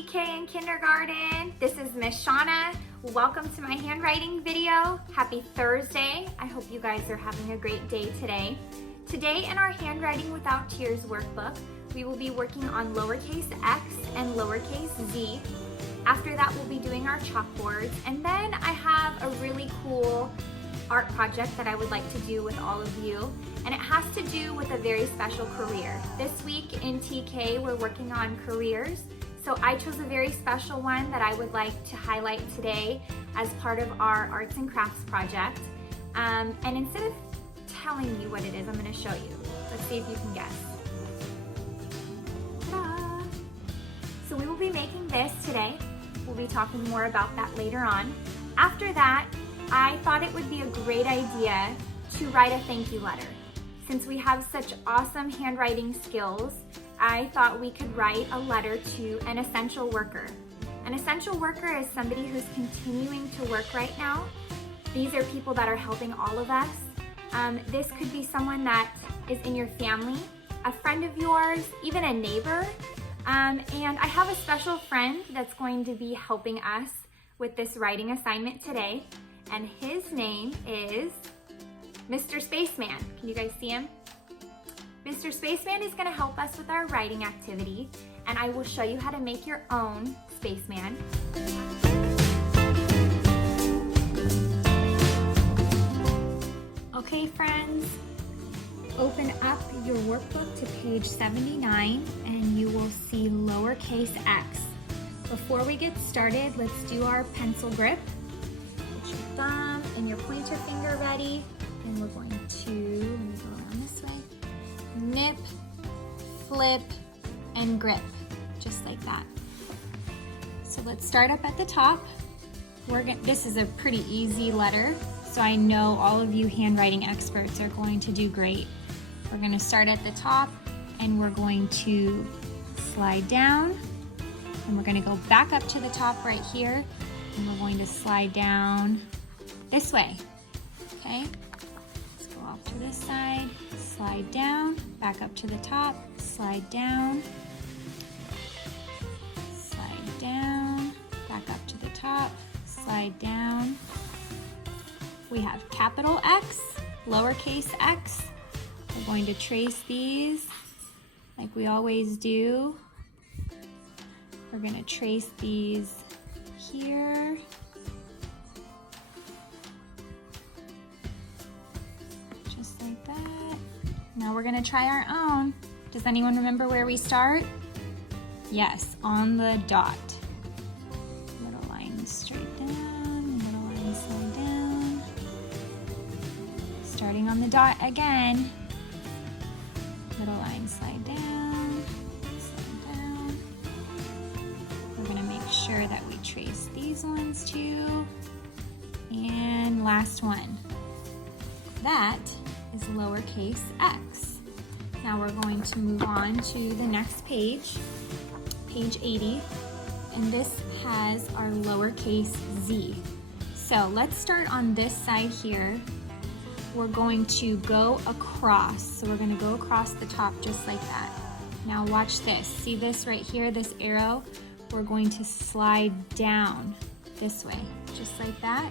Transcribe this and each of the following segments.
TK in kindergarten. This is Miss Shauna. Welcome to my handwriting video. Happy Thursday. I hope you guys are having a great day today. Today in our Handwriting Without Tears workbook, we will be working on lowercase x and lowercase z. After that, we'll be doing our chalkboards. And then I have a really cool art project that I would like to do with all of you. And it has to do with a very special career. This week in TK, we're working on careers. So I chose a very special one that I would like to highlight today as part of our arts and crafts project. And instead of telling you what it is, I'm gonna show you. Let's see if you can guess. Ta-da! So we will be making this today. We'll be talking more about that later on. After that, I thought it would be a great idea to write a thank you letter. Since we have such awesome handwriting skills, I thought we could write a letter to an essential worker. An essential worker is somebody who's continuing to work right now. These are people that are helping all of us. This could be someone that is in your family, a friend of yours, even a neighbor. And I have a special friend that's going to be helping us with this writing assignment today. And his name is Mr. Spaceman. Can you guys see him? Mr. Spaceman is gonna help us with our writing activity, and I will show you how to make your own Spaceman. Okay, friends, open up your workbook to page 79, and you will see lowercase x. Before we get started, let's do our pencil grip. Put your thumb and your pointer finger ready, and we're going to, let me go around this way, nip, flip, and grip, just like that. So let's start up at the top. This is a pretty easy letter, so I know all of you handwriting experts are going to do great. We're going to start at the top, and we're going to slide down, and we're going to go back up to the top right here, and we're going to slide down this way, okay? Let's go off to this side, slide down, back up to the top, slide down, back up to the top, slide down. We have capital X, lowercase x. We're going to trace these like we always do. We're going to trace these here. Just like that. Now we're going to try our own. Does anyone remember where we start? Yes, on the dot. Little line straight down, little line slide down. Starting on the dot again. Little line slide down, slide down. We're gonna make sure that we trace these ones too. And last one. That is lowercase x. Now we're going to move on to the next page, page 80, and this has our lowercase z. So let's start on this side here. We're going to go across. So we're going to go across the top just like that. Now watch this. See this right here, this arrow? We're going to slide down this way, just like that.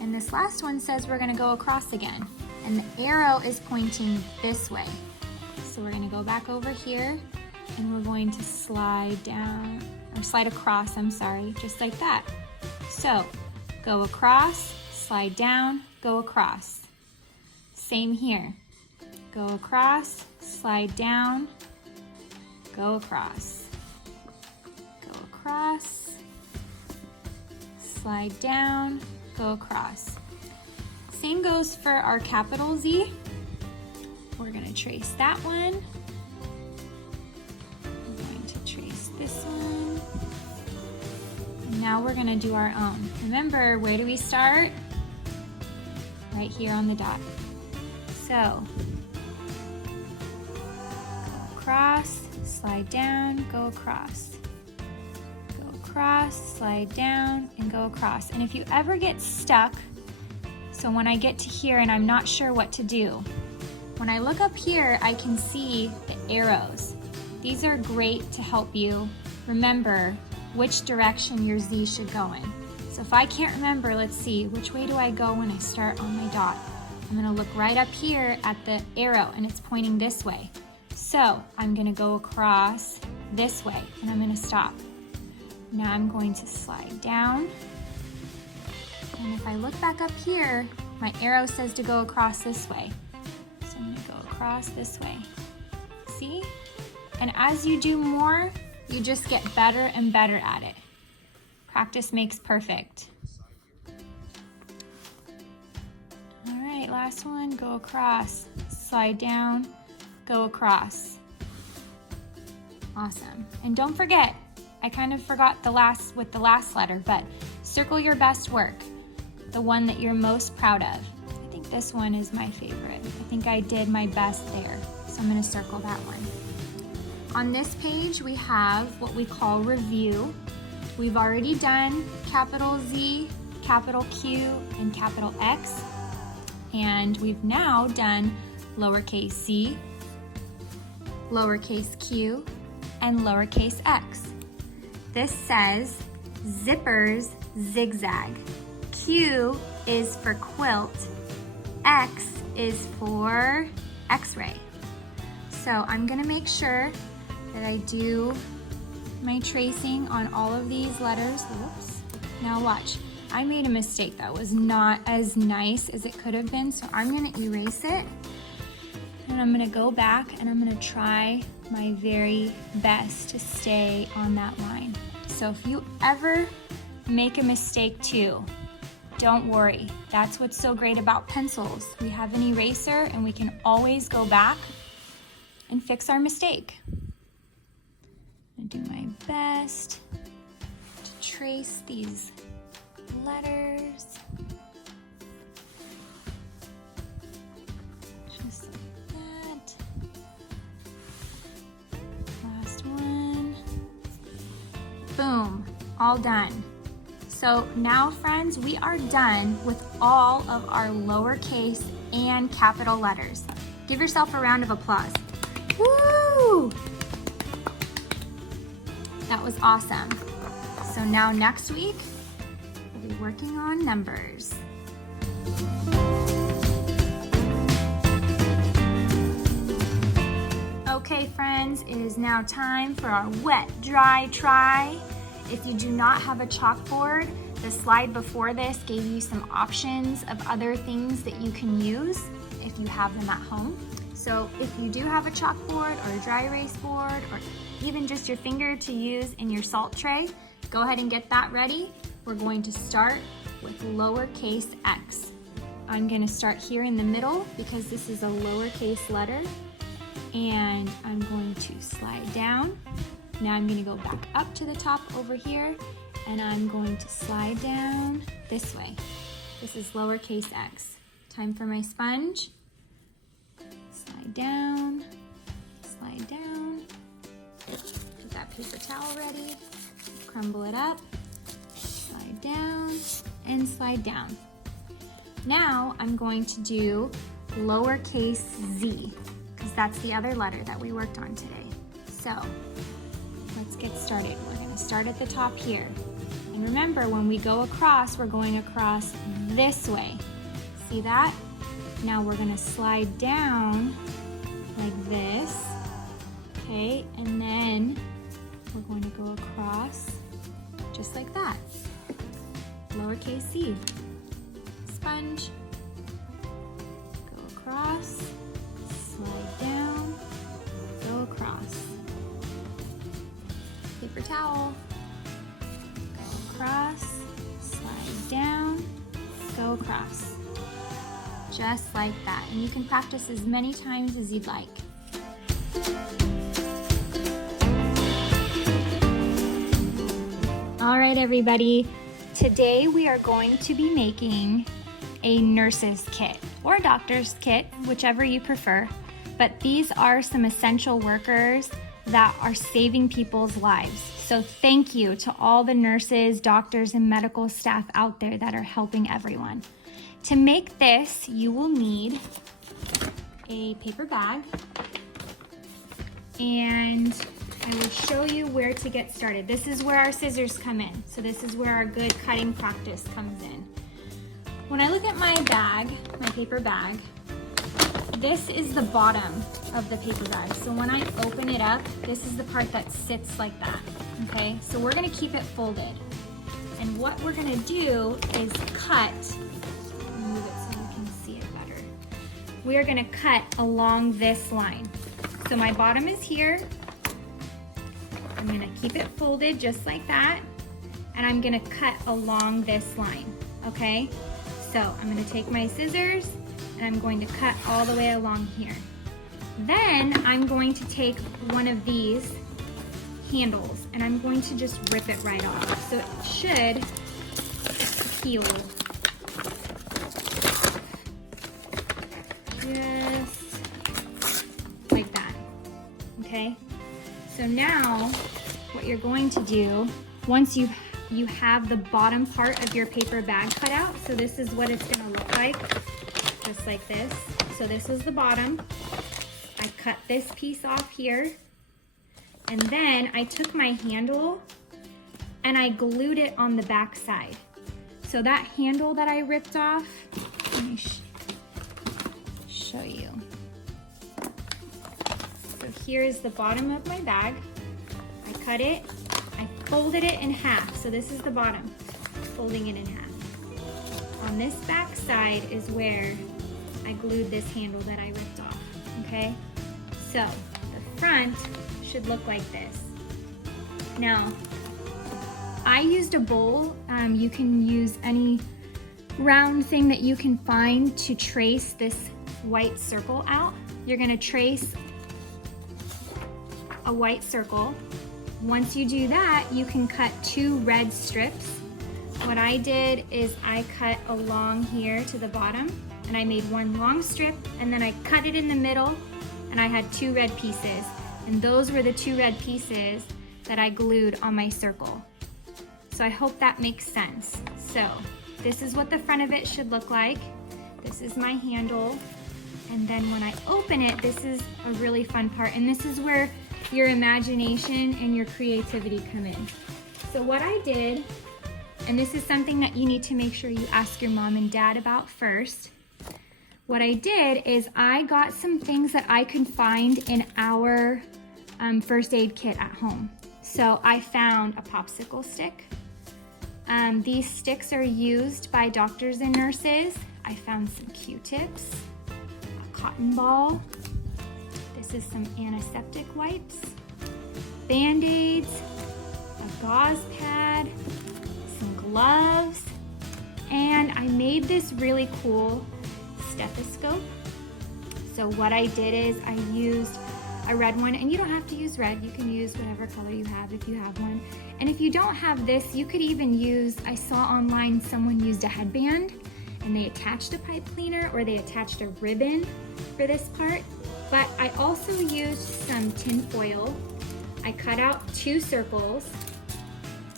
And this last one says we're going to go across again. And the arrow is pointing this way. So we're going to go back over here, and we're going to slide down, or slide across, I'm sorry, just like that. So go across, slide down, go across. Same here. Go across, slide down, go across. Go across, slide down, go across. Same goes for our capital Z. We're going to trace that one. We're going to trace this one. And now we're going to do our own. Remember, where do we start? Right here on the dot. So, go across, slide down, go across. Go across, slide down, and go across. And if you ever get stuck, so when I get to here and I'm not sure what to do, when I look up here, I can see the arrows. These are great to help you remember which direction your Z should go in. So if I can't remember, let's see, which way do I go when I start on my dot? I'm gonna look right up here at the arrow and it's pointing this way. So I'm gonna go across this way and I'm gonna stop. Now I'm going to slide down. And if I look back up here, my arrow says to go across this way. So I'm gonna go across this way. See? And as you do more, you just get better and better at it. Practice makes perfect. All right, last one, go across. Slide down, go across. Awesome. And don't forget, I kind of forgot the last letter, but circle your best work, the one that you're most proud of. I think this one is my favorite. I think I did my best there, so I'm gonna circle that one. On this page, we have what we call review. We've already done capital Z, capital Q, and capital X. And we've now done lowercase z, lowercase q, and lowercase x. This says zippers zigzag. Q is for quilt, X is for x-ray. So I'm gonna make sure that I do my tracing on all of these letters. Whoops. Now watch, I made a mistake that was not as nice as it could have been, so I'm gonna erase it and I'm gonna go back and I'm gonna try my very best to stay on that line. So if you ever make a mistake too, don't worry. That's what's so great about pencils. We have an eraser and we can always go back and fix our mistake. I'm gonna do my best to trace these letters. Just like that. Last one. Boom, all done. So now, friends, we are done with all of our lowercase and capital letters. Give yourself a round of applause. Woo! That was awesome. So now next week, we'll be working on numbers. Okay, friends, it is now time for our wet, dry, try. If you do not have a chalkboard, the slide before this gave you some options of other things that you can use if you have them at home. So if you do have a chalkboard or a dry erase board or even just your finger to use in your salt tray, go ahead and get that ready. We're going to start with lowercase x. I'm going to start here in the middle because this is a lowercase letter, and I'm going to slide down. Now I'm going to go back up to the top over here, and I'm going to slide down this way. This is lowercase x. Time for my sponge. Slide down, slide down. Get that paper towel ready. Crumble it up, slide down, and slide down. Now I'm going to do lowercase z, because that's the other letter that we worked on today. So let's get started. We're going to start at the top here. And remember, when we go across, we're going across this way. See that? Now we're going to slide down like this, okay? And then we're going to go across just like that. Lowercase c. Sponge. Go across, slide down, go across. Paper towel. Go across, slide down, go across. Just like that. And you can practice as many times as you'd like. All right, everybody. Today we are going to be making a nurse's kit or doctor's kit, whichever you prefer. But these are some essential workers that are saving people's lives. So thank you to all the nurses, doctors, and medical staff out there that are helping everyone. To make this, you will need a paper bag and I will show you where to get started. This is where our scissors come in. So this is where our good cutting practice comes in. When I look at my bag, my paper bag, this is the bottom of the paper bag. So when I open it up, this is the part that sits like that, okay? So we're gonna keep it folded. And what we're gonna do is cut, move it so you can see it better. We are gonna cut along this line. So my bottom is here. I'm gonna keep it folded just like that. And I'm gonna cut along this line, okay? So I'm gonna take my scissors and I'm going to cut all the way along here. Then I'm going to take one of these handles and I'm going to just rip it right off. So it should peel just like that, okay? So now what you're going to do, once you have the bottom part of your paper bag cut out, so this is what it's gonna look like, just like this. So this is the bottom. I cut this piece off here, and then I took my handle and I glued it on the back side. So that handle that I ripped off, let me show you. So here is the bottom of my bag. I cut it, I folded it in half. So this is the bottom, folding it in half. On this back side is where I glued this handle that I ripped off, okay? So the front should look like this. Now, I used a bowl. You can use any round thing that you can find to trace this white circle out. You're gonna trace a white circle. Once you do that, you can cut 2 red strips. What I did is I cut along here to the bottom, and I made 1 long strip, and then I cut it in the middle, and I had 2 red pieces. And those were the 2 red pieces that I glued on my circle. So I hope that makes sense. So this is what the front of it should look like. This is my handle. And then when I open it, this is a really fun part. And this is where your imagination and your creativity come in. So what I did, and this is something that you need to make sure you ask your mom and dad about first. What I did is I got some things that I could find in our first aid kit at home. So I found a popsicle stick. These sticks are used by doctors and nurses. I found some Q-tips, a cotton ball. This is some antiseptic wipes, Band-Aids, a gauze pad, some gloves, and I made this really cool stethoscope. So what I did is I used a red one, and you don't have to use red, you can use whatever color you have if you have one. And if you don't have this, you could even use, I saw online someone used a headband and they attached a pipe cleaner or they attached a ribbon for this part. But I also used some tin foil. I cut out 2 circles.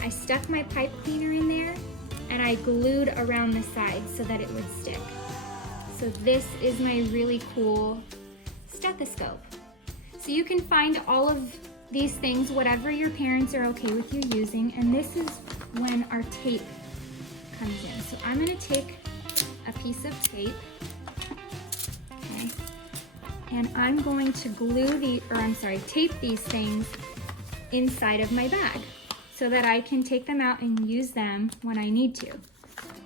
I stuck my pipe cleaner in there and I glued around the sides so that it would stick. So this is my really cool stethoscope. So you can find all of these things, whatever your parents are okay with you using, and this is when our tape comes in. So I'm gonna take a piece of tape, okay, and I'm going to tape these things inside of my bag so that I can take them out and use them when I need to.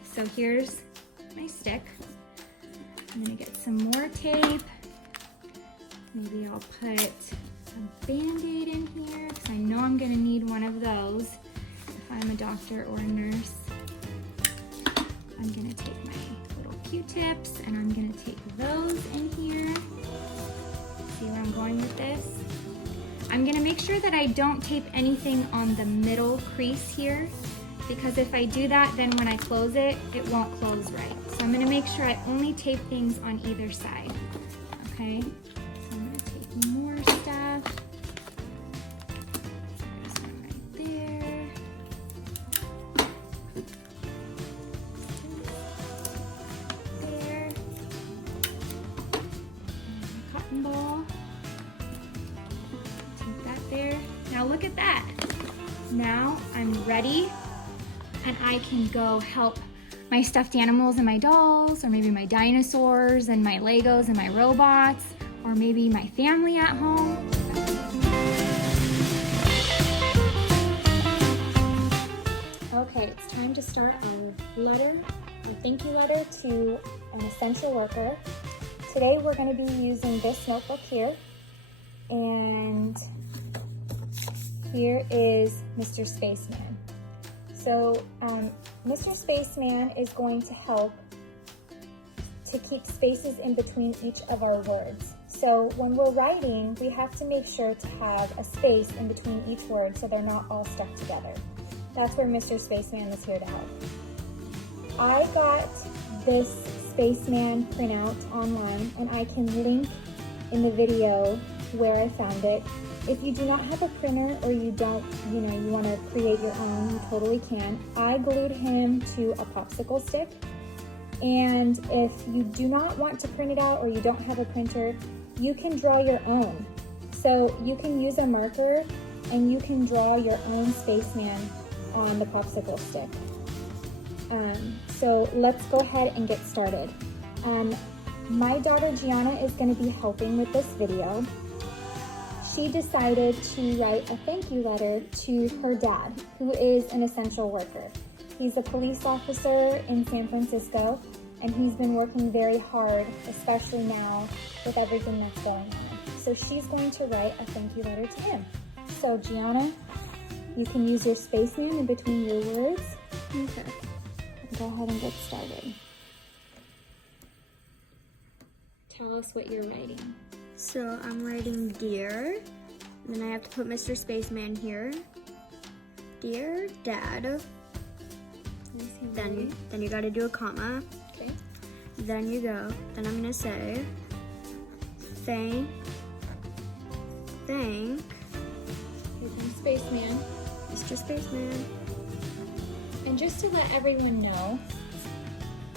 So here's my stick. I'm gonna get some more tape. Maybe I'll put a Band-Aid in here because I know I'm gonna need one of those if I'm a doctor or a nurse. I'm gonna take my little Q-tips and I'm gonna take those in here. See where I'm going with this? I'm gonna make sure that I don't tape anything on the middle crease here, because if I do that, then when I close it, it won't close right. So I'm gonna make sure I only tape things on either side, okay? So I'm gonna take more stuff. There's one right there. There. And a cotton ball. Take that there. Now Now look at that. Now I'm ready and I can go help my stuffed animals and my dolls, or maybe my dinosaurs and my Legos and my robots, or maybe my family at home. Okay, it's time to start our letter, our thank you letter to an essential worker. Today we're going to be using this notebook here, and here is Mr. Spaceman. So Mr. Spaceman is going to help to keep spaces in between each of our words. So when we're writing, we have to make sure to have a space in between each word so they're not all stuck together. That's where Mr. Spaceman is here to help. I got this Spaceman printout online, and I can link in the video where I found it. If you do not have a printer, or you don't, you want to create your own, you totally can. I glued him to a popsicle stick. And if you do not want to print it out, or you don't have a printer, you can draw your own. So you can use a marker and you can draw your own Spaceman on the popsicle stick. So let's go ahead and get started. My daughter Gianna is going to be helping with this video. She decided to write a thank you letter to her dad, who is an essential worker. He's a police officer in San Francisco, and he's been working very hard, especially now with everything that's going on. So she's going to write a thank you letter to him. So Gianna, you can use your Spaceman in between your words. Okay. Go ahead and get started. Tell us what you're writing. So I'm writing dear, and then I have to put Mr. Spaceman here. Dear Dad. Then you gotta do a comma. Okay. Then I'm gonna say thank Using Spaceman. Mr. Spaceman. And just to let everyone know,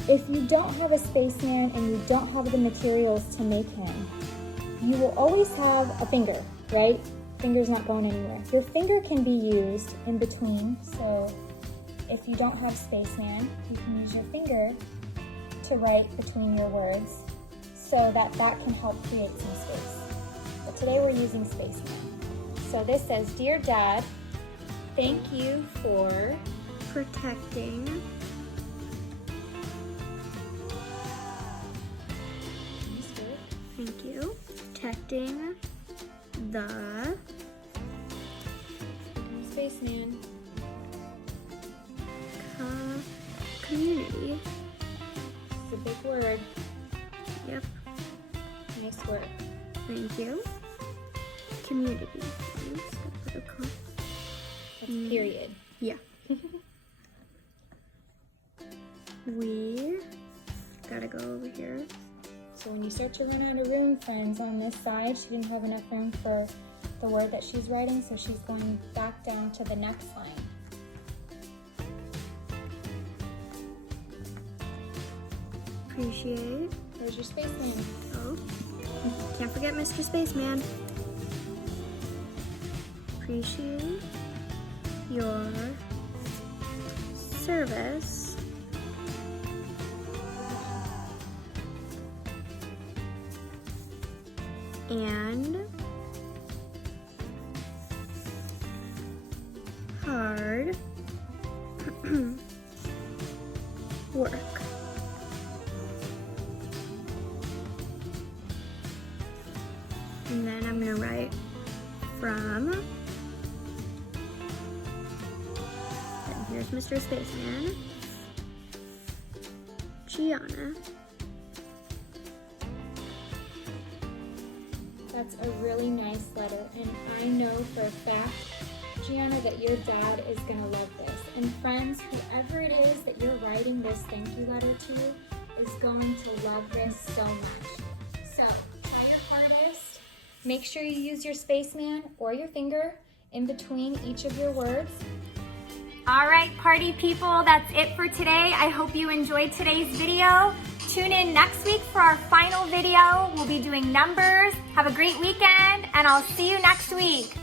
if you don't have a Spaceman and you don't have the materials to make him, you will always have a finger, right? Finger's not going anywhere. Your finger can be used in between, so if you don't have Spaceman, you can use your finger to write between your words so that can help create some space. But today we're using Spaceman. So this says, Dear Dad, thank you for protecting protecting the Spaceman community. It's a big word. Yep. Nice word. Thank you. Community. That's period. Yeah. We gotta go over here. So when you start to run out of room, friends, on this side, she didn't have enough room for the word that she's writing, so she's going back down to the next line. Appreciate. There's your Spaceman. Oh, can't forget Mr. Spaceman. Appreciate your service and hard work. And then I'm going to write from, and here's Mr. Spaceman, Gianna. That's a really nice letter, and I know for a fact, Gianna, that your dad is going to love this. And friends, whoever it is that you're writing this thank you letter to is going to love this so much. So, try your hardest. Make sure you use your Spaceman or your finger in between each of your words. All right, party people, that's it for today. I hope you enjoyed today's video. Tune in next week for our final video. We'll be doing numbers. Have a great weekend, and I'll see you next week.